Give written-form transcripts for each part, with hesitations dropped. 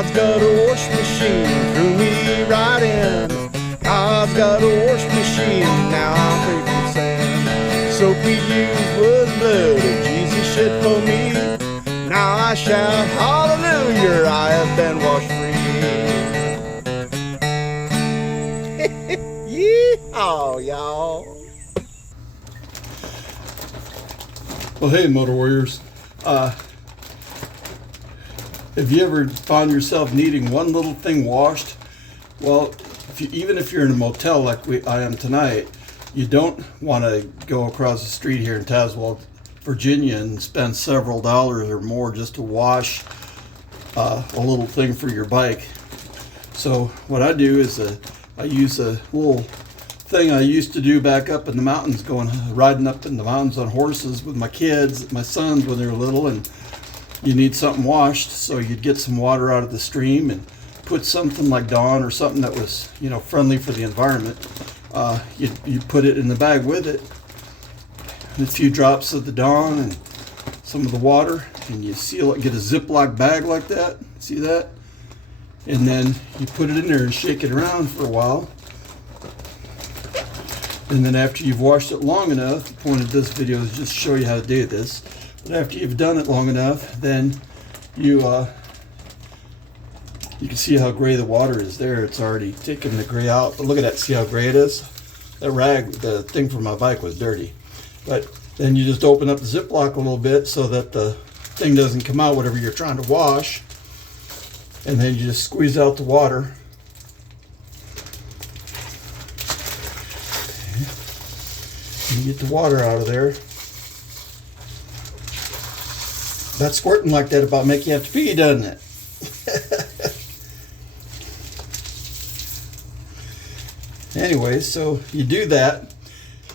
God's got a wash machine, threw me right in. God's got a wash machine, now I'm free from sin. Soap he used was blood that Jesus shed for me. Now I shout hallelujah, I have been washed free. Yeehaw, y'all. Well, hey, Motor Warriors. Have you ever found yourself needing one little thing washed? Well, even if you're in a motel like I am tonight, you don't want to go across the street here in Tazewell, Virginia, and spend several dollars or more just to wash a little thing for your bike. So what I do is I use a little thing I used to do back up in the mountains, riding up in the mountains on horses with my kids, my sons when they were little, and you need something washed, so you'd get some water out of the stream and put something like Dawn or something that was, friendly for the environment. You'd put it in the bag with it, and a few drops of the Dawn and some of the water, and you seal it. Get a Ziploc bag like that. See that? And then you put it in there and shake it around for a while. And then after you've washed it long enough, the point of this video is just to show you how to do this. But after you've done it long enough, then you can see how gray the water is there. It's already taken the gray out. But look at that, see how gray it is? That rag, the thing for my bike was dirty. But then you just open up the Ziploc a little bit so that the thing doesn't come out, whatever you're trying to wash. And then you just squeeze out the water. And you get the water out of there. That squirting like that about make you have to pee, doesn't it? Anyway, so you do that,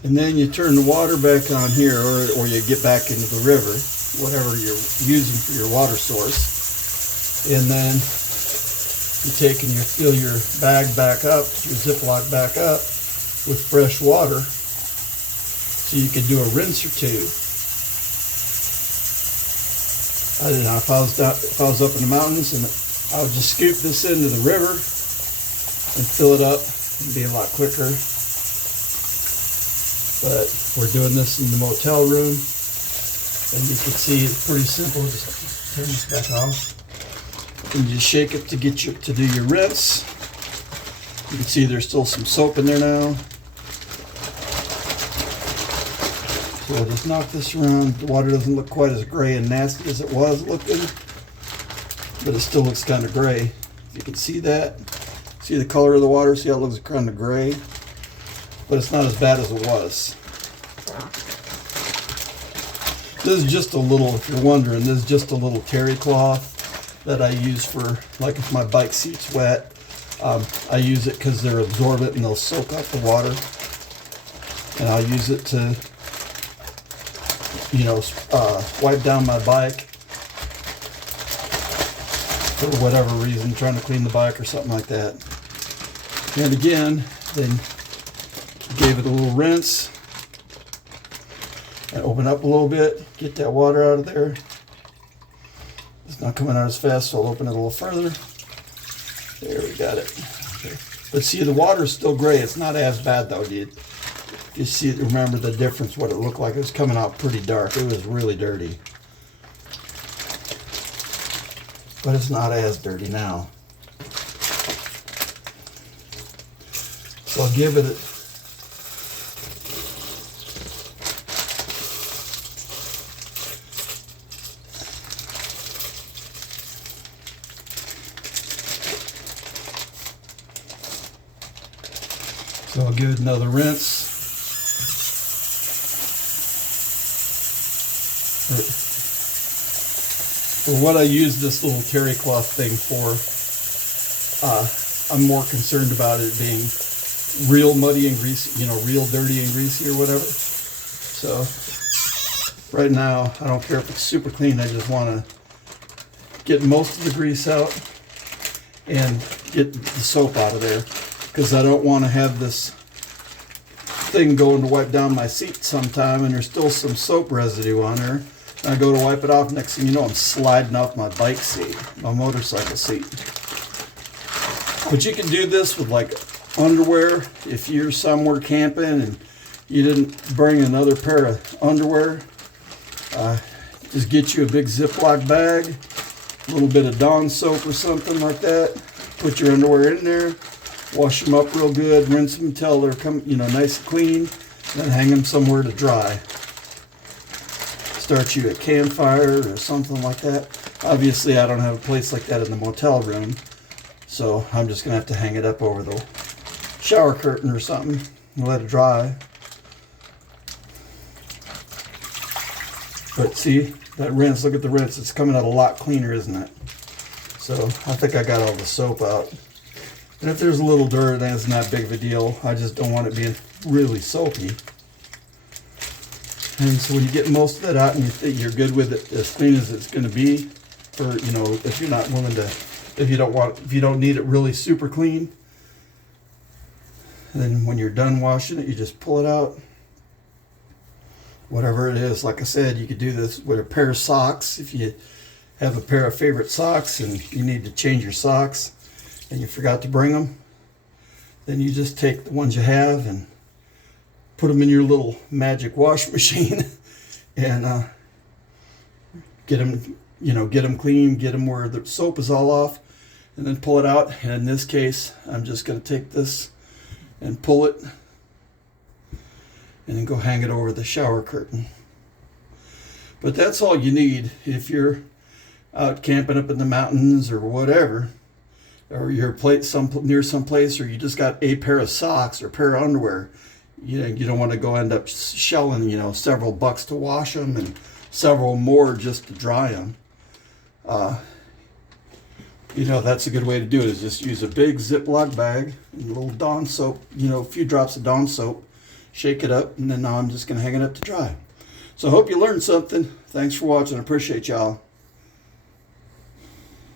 and then you turn the water back on here, or you get back into the river, whatever you're using for your water source. And then you take and you fill your bag back up, your Ziploc back up with fresh water, so you can do a rinse or two. I don't know, if I was up in the mountains, and I would just scoop this into the river and fill it up. It'd be a lot quicker. But we're doing this in the motel room, and you can see it's pretty simple. Just turn this back off, and you just shake it to get to do your rinse. You can see there's still some soap in there now. So I'll just knock this around. The water doesn't look quite as gray and nasty as it was looking, but it still looks kind of gray. You can see that. See the color of the water? See how it looks kind of gray? But it's not as bad as it was. This is just a little, if you're wondering, this is just a little terry cloth that I use for, like if my bike seat's wet. I use it because they're absorbent and they'll soak up the water. And I'll use it to, wipe down my bike for whatever reason, trying to clean the bike or something like that. And again, then gave it a little rinse and open up a little bit, get that water out of there. It's not coming out as fast, so I'll open it a little further. There, we got it. Okay. But see, the water's still gray. It's not as bad though, dude. You see, remember the difference, what it looked like. It was coming out pretty dark. It was really dirty. But it's not as dirty now. So I'll give it another rinse. For what I use this little terry cloth thing for, I'm more concerned about it being real muddy and greasy, real dirty and greasy or whatever. So right now, I don't care if it's super clean. I just want to get most of the grease out and get the soap out of there, because I don't want to have this thing going to wipe down my seat sometime and there's still some soap residue on there. And I go to wipe it off, next thing you know, I'm sliding off my bike seat, my motorcycle seat. But you can do this with like underwear. If you're somewhere camping and you didn't bring another pair of underwear, just get you a big Ziploc bag, a little bit of Dawn soap or something like that. Put your underwear in there, wash them up real good, rinse them until they're nice and clean, then hang them somewhere to dry. Start you a campfire or something like that. Obviously, I don't have a place like that in the motel room, so I'm just gonna have to hang it up over the shower curtain or something and let it dry. But see, that rinse, look at the rinse, it's coming out a lot cleaner, isn't it? So I think I got all the soap out. And if there's a little dirt, then it's not big of a deal. I just don't want it being really soapy. And so when you get most of that out and you think you're good with it as clean as it's going to be, or if you're not willing to, if you don't need it really super clean, then when you're done washing it, you just pull it out. Whatever it is, like I said, you could do this with a pair of socks. If you have a pair of favorite socks and you need to change your socks and you forgot to bring them, then you just take the ones you have and put them in your little magic wash machine and get them clean, get them where the soap is all off, and then pull it out. And in this case, I'm just going to take this and pull it and then go hang it over the shower curtain. But that's all you need if you're out camping up in the mountains or whatever, or you're near some place, or you just got a pair of socks or a pair of underwear. You don't want to go end up shelling several bucks to wash them and several more just to dry them. That's a good way to do it, is just use a big Ziploc bag and a little Dawn soap, a few drops of Dawn soap, shake it up, and then now I'm just going to hang it up to dry. So I hope you learned something. Thanks for watching. I appreciate y'all.